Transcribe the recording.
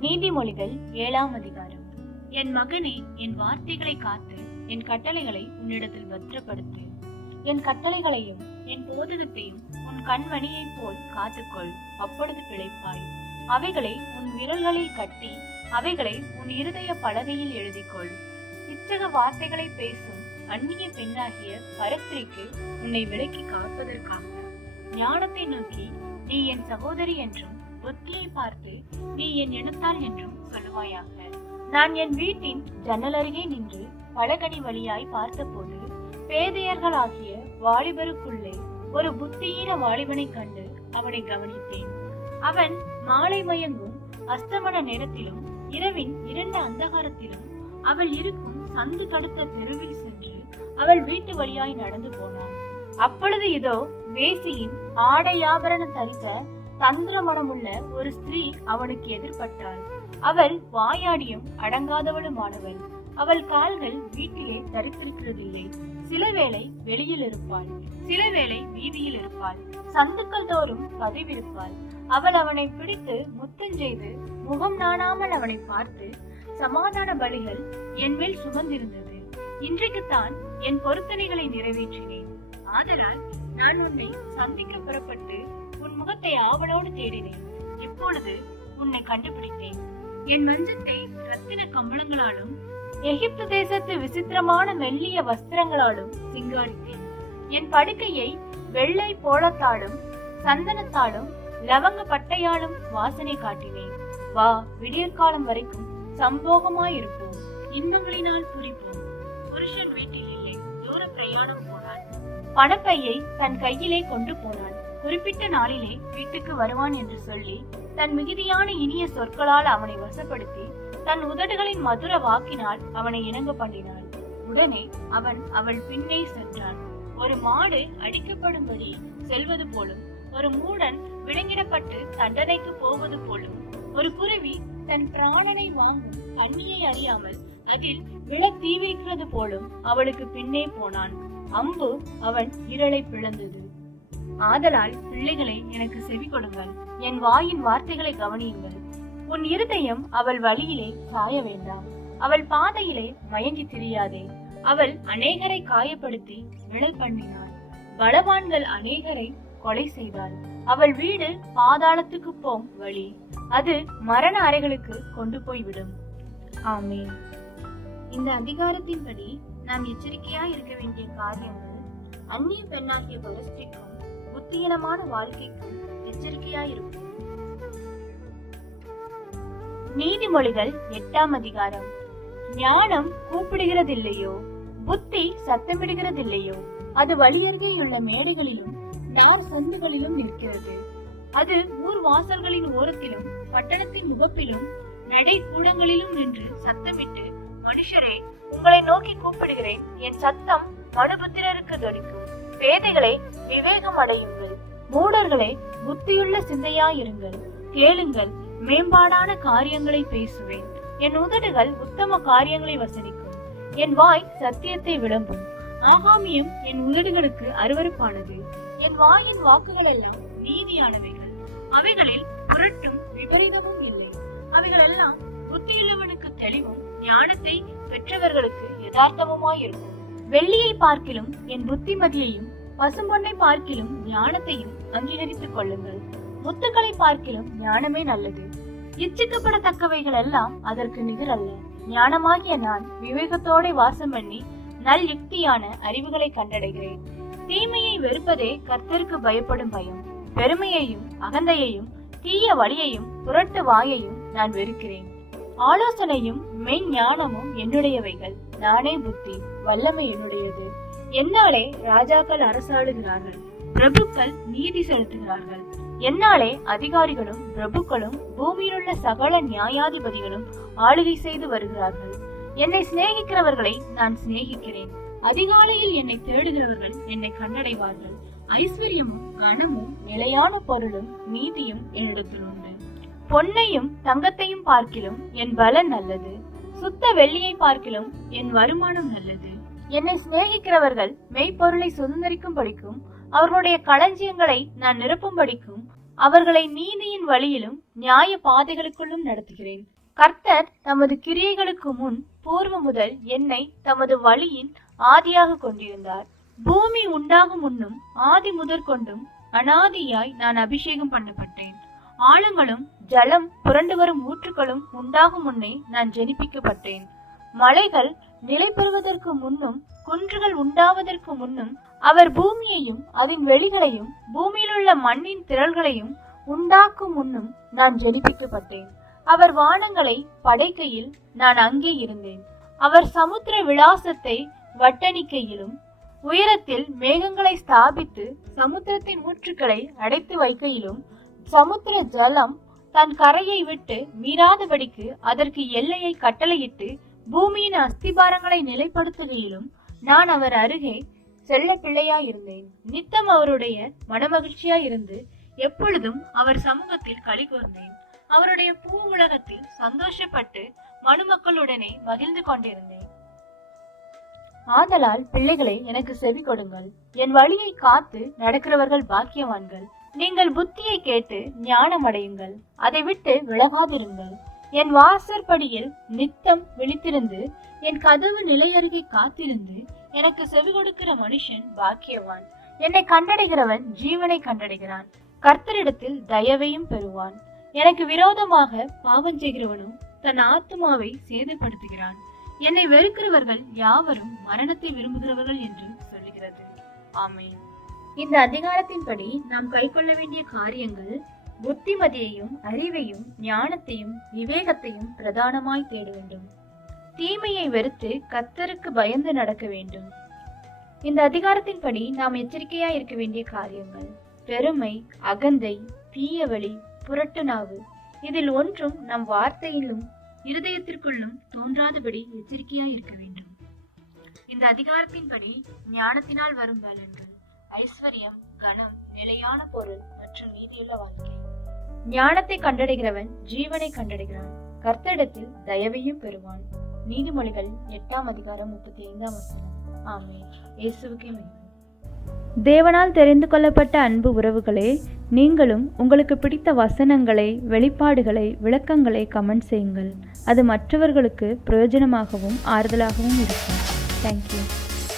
நீதிமொழிகள் ஏழாம் அதிகாரம். என் மகனே என் வார்த்தைகளை காத்து என் கட்டளைகளை உன்னிடத்தில் பத்திரப்படுத்து. என் கட்டளைகளையும் என் போதகத்தையும் உன் கண்மணியைப் போல் காத்துக்கொள். அப்பொழுது பிழைப்பாய். அவைகளை உன் விரல்களில் கட்டி அவைகளை உன் இருதய பலகையில் எழுதிக்கொள். இத்தக வார்த்தைகளை பேசும் அந்நிய பெண்ணாகிய பரஸ்திரிக்கு உன்னை விலக்கி காப்பதற்காக. ஞானத்தை நோக்கி நீ என் சகோதரி என்றும் புத்தியை பார்த்து நீ என் இனத்தார் என்றும் சொல்லுவாயாக. நான் என் வீட்டின் ஜன்னல் அருகே நின்று பலகனி வழியாய் பார்த்தபோது பேதையர்களாகிய வாலிபருக்குள்ளே ஒரு புத்தியீன வாலிபனை கண்டு அவனை கவனித்தேன். அவன் மாலை மயங்கும் அஸ்தமன நேரத்திலும் இரவின் இரண்டு அந்தகாரத்திலும் அவள் இருக்கும் சந்து தடுத்த தெருவில் சென்று அவள் வீட்டு வழியாய் நடந்து போனான். அப்பொழுது இதோ வேசியின் ஆடையாபரணம் தரித்த தந்திரமணமுள்ள ஒரு ஸ்திரீ அவனுக்கு எதிர்பட்டாள். அவள் வாயாடியும் அடங்காதவளுமானவள். அவள் கால்கள் வீட்டிலே தரித்திருக்கிறதில்லை. சில வேளை வெளியில் இருப்பாள். சில வேளை வீதியில் இருப்பாள். சந்துக்கள் தோறும் பதிவிருப்பாள் அவள் அவனை பிடித்து முத்தஞ்செய்து முகம் நாணாமல் அவனை பார்த்து சமாதான பலிகள் என் மேல் சுமந்திருந்தது. இன்றைக்குத்தான் என் பொருத்தனைகளை நிறைவேற்றினேன். ஆதலால் நான் உன்னை சந்திக்க புறப்பட்டு முகத்தை ஆவலோடு தேடினேன். இப்பொழுது உன்னை கண்டுபிடித்தேன். என் மஞ்சத்தை ரத்தின கம்பளங்களாலும் எகிப்து தேசத்து விசித்திரமான மெல்லிய வஸ்திரங்களாலும் சிங்காரித்தேன். என் படுக்கையை வெள்ளை போலத்தாலும் சந்தனத்தாலும் லவங்க பட்டையாலும் வாசனை காட்டினேன். வா விடியற்காலம் வரைக்கும் சம்போகமாயிருப்போம். இன்பங்களினால் குறிப்போம் புருஷன் வீட்டில் இல்லை. தூர பிரயாணம் போனான். பணப்பையை தன் கையிலே கொண்டு போனான். குறிப்பிட்ட நாளிலே வீட்டுக்கு வருவான் என்று சொல்லி தன் மிகுதியான இனிய சொற்களால் அவனை வசப்படுத்தி தன் உதடுகளின் மதுர வாக்கினால் அவனை இணங்க பண்ணினாள் உடனே அவன் அவள் பின்னே சென்றான். ஒரு மாடு அடிக்கப்படும்படி செல்வது போலும் ஒரு மூடன் விலங்கிடப்பட்டு தண்டனைக்கு போவது போலும் ஒரு குருவி தன் பிராணனை வாங்கும் அண்ணியை அறியாமல் அதில் விழ தீ போலும் அவளுக்கு பின்னே போனான். அம்பு அவன் இரளை பிளந்தது. ஆதலால் பிள்ளைகளை எனக்கு செவி கொடுங்கள். என் வாயின் வார்த்தைகளை கவனியுங்கள். உன் இருதயம் அவள் வழியிலே சாய வேண்டாம். அவள் பாதையிலே மயங்கி திரியாதே. அவள் அநேகரை காயப்படுத்தி விளை பண்ணினாள். பலவான்கள் அநேகரை கொலை செய்தாள். அவள் வீடு பாதாளத்துக்கு போம் வழி. அது மரண அறைகளுக்கு கொண்டு போய் விடும். இந்த அதிகாரத்தின்படி நாம் எச்சரிக்கையா இருக்க வேண்டிய காரியங்கள் அந்நிய பெண்ணாகிய பரஸ்திக்கும் புத்தியீனமான வாழ்க்கைக்கும் எச்சரிக்கையாயிருக்கும். நீதிமொழிகள் எட்டாம் அதிகாரம். ஞானம் கூப்பிடுகிறதில்லையோ? புத்தி சத்தமிடுகிறதில்லையோ? அது வழியருகேயுள்ள மேடைகளிலும் நார் சந்துகளிலும் நிற்கிறது. அது ஊர் வாசல்களின் ஓரத்திலும் பட்டணத்தின் முகப்பிலும் நடை கூடங்களிலும் நின்று சத்தமிட்டு மனுஷரே உங்களை நோக்கி கூப்பிடுகிறேன். என் சத்தம் மனுபுத்திரருக்கு தொனிக்கும் பேதைகளை விவேகம் அடையும். மூடர்களே புத்தியுள்ள சிந்தையாயிருங்கள். கேளுங்கள் மேம்பாடான காரியங்களை பேசுவேன். என் உதடுகள் உத்தம காரியங்களை வசனிக்கும். என் வாய் சத்தியத்தை விளம்பும் ஆகாமியம் என் உதடுகளுக்கு அருவருப்பானது. என் வாயின் வாக்குகள் எல்லாம் நீதியானவைகள். அவைகளில் புரட்டும் விபரீதமும் இல்லை. அவைகள் எல்லாம் புத்தியுள்ளவனுக்கு தெளிவும் ஞானத்தை பெற்றவர்களுக்கு யதார்த்தமுமாயிருக்கும். வெள்ளியை பார்க்கிலும் என் புத்திமதியையும் பசும்பொன்னை பார்க்கிலும் ஞானத்தையும் அங்கீகரித்துக் கொள்ளுங்கள். முத்துக்களை பார்க்கிலும் ஞானமே நல்லது. இச்சிக்கப்படத்தக்கவைகள் எல்லாம் அதற்கு அல்ல ஞானமாகிய நான் விவேகத்தோட வாசம் பண்ணி நல் யுக்தியான அறிவுகளை கண்டடைகிறேன். தீமையை வெறுப்பதே கர்த்தருக்கு பயப்படும் பயம். பெருமையையும் அகந்தையையும் தீய வழியையும் புரட்டு வாயையும் நான் வெறுக்கிறேன். ஆலோசனையும் மெய்ஞானமும் என்னுடையவைகள். நானே புத்தி வல்லமை என்னுடையது. என்னாலே ராஜாக்கள் அரசாளுகிறார்கள். பிரபுக்கள் நீதி செலுத்துகிறார்கள். என்னாலே அதிகாரிகளும் பிரபுக்களும் பூமியிலுள்ள சகல நியாயாதிபதிகளும் ஆளுகை செய்து வருகிறார்கள். என்னை சிநேகிக்கிறவர்களை நான் சிநேகிக்கிறேன். அதிகாலையில் என்னை தேடுகிறவர்கள் என்னை கண்டடைவார்கள். ஐஸ்வர்யமும் கனமும் நிலையான பொருளும் நீதியும் என்னிடத்தில் உண்டு. பொன்னையும் தங்கத்தையும் பார்க்கிலும் என் பலன் நல்லது. சுத்த வெள்ளியை பார்க்கிலும் என் வருமானம் நல்லது. என்னை சிநேகிக்கிறவர்கள் மெய்ப்பொருளை சுதந்திரிக்கும் படிக்கும் அவர்களுடைய களஞ்சியங்களை நான் நிரப்பும்படிக்கும் அவர்களை நீதியின் வழியிலும் நியாய பாதைகளுக்குள்ளும் நடத்துகிறேன். கர்த்தர் தமது கிரியைகளுக்கு முன் பூர்வ முதல் என்னை தமது வழியின் ஆதியாக கொண்டிருந்தார். பூமி உண்டாகும் முன்னும் ஆதி முதற் கொண்டும் அனாதியாய் நான் அபிஷேகம் பண்ணப்பட்டேன். ஆழங்களும் ஜலம் புரண்டு வரும் ஊற்றுகளும் உண்டாகும் முன்னே நான் ஜெனிப்பிக்கப்பட்டேன். மலைகள் நிலை பெறுவதற்கு முன்னும் குன்றுகள் உண்டாவதற்கு முன்னும் அவர் பூமியையும் அதன் வெளிகளையும் பூமியிலுள்ள மண்ணின் திரள்களையும் உண்டாக்கும் முன்னும் நான் ஜெனிப்பிக்கப்பட்டேன். அவர் வானங்களை படைக்கையில் நான் அங்கே இருந்தேன். அவர் சமுத்திர விலாசத்தை வட்டணிக்கையிலும் உயரத்தில் மேகங்களை ஸ்தாபித்து சமுத்திரத்தின் ஊற்றுக்களை அடைத்து வைக்கையிலும் சமுத்திர ஜலம் தன் கரையை விட்டு மீறாதபடிக்கு அதற்கு எல்லையை கட்டளையிட்டு பூமியின் அஸ்திபாரங்களை நிலைப்படுத்துகையிலும் நான் அவர் அருகே செல்ல பிள்ளையாயிருந்தேன். நித்தம் அவருடைய மனமகிழ்ச்சியாயிருந்து எப்பொழுதும் அவர் சமூகத்தில் களி கூர்ந்தேன். அவருடைய பூ உலகத்தில் சந்தோஷப்பட்டு மனுமக்களுடனே மகிழ்ந்து கொண்டிருந்தேன். ஆதலால் பிள்ளைகளை எனக்கு செவி கொடுங்கள். என் வழியை காத்து நடக்கிறவர்கள் பாக்கியவான்கள். நீங்கள் புத்தியை கேட்டு ஞானம் அடையுங்கள் அதை விட்டு விலகாதிருங்கள். என் வாசற்படியில் நித்தம் விழித்திருந்து என் கதவு நிலையருகே காத்திருந்து எனக்கு செவி கொடுக்கிற மனுஷன் பாக்கியவான். என்னை கண்டடைகிறவன் ஜீவனை கண்டடைகிறான். கர்த்தரிடத்தில் தயவையும் பெறுவான். எனக்கு விரோதமாக பாவம் செய்கிறவனும் தன் ஆத்துமாவை சேதப்படுத்துகிறான். என்னை வெறுக்கிறவர்கள் யாவரும் மரணத்தை விரும்புகிறவர்கள் என்று சொல்லுகிறது. ஆமே இந்த அதிகாரத்தின்படி நாம் கைக்கொள்ள வேண்டிய காரியங்கள் புத்திமதியையும் அறிவையும் ஞானத்தையும் விவேகத்தையும் பிரதானமாய் தேட வேண்டும். தீமையை வெறுத்து கத்தருக்கு பயந்து நடக்க வேண்டும். இந்த அதிகாரத்தின்படி நாம் எச்சரிக்கையா இருக்க வேண்டிய காரியங்கள். பெருமை அகந்தை தீயவழி புரட்டு நாவு இதில் ஒன்றும் நம் வார்த்தையிலும் இருதயத்திற்குள்ளும் தோன்றாதபடி எச்சரிக்கையா இருக்க வேண்டும். இந்த அதிகாரத்தின்படி ஞானத்தினால் வரும் பலன்கள். ஐஸ்வர்யம் கனம் நிலையான பொருள் மற்றும் நீதியுள்ள வாழ்க்கை. ஞானத்தை கண்டடைகிறவன் ஜீவனை கண்டடைகிறான். கர்த்தடத்தில் தயவையும் பெறுவான். நீதிமொழிகள் எட்டாம் அதிகாரம் முப்பத்தி ஐந்தாம் வசனம். ஆமே இயேசுவுக்கே தேவனால் தெரிந்து கொள்ளப்பட்ட அன்பு உறவுகளே நீங்களும் உங்களுக்கு பிடித்த வசனங்களை வெளிப்பாடுகளை விளக்கங்களை கமெண்ட் செய்யுங்கள். அது மற்றவர்களுக்கு பிரயோஜனமாகவும் ஆறுதலாகவும் இருக்கும். தேங்க்யூ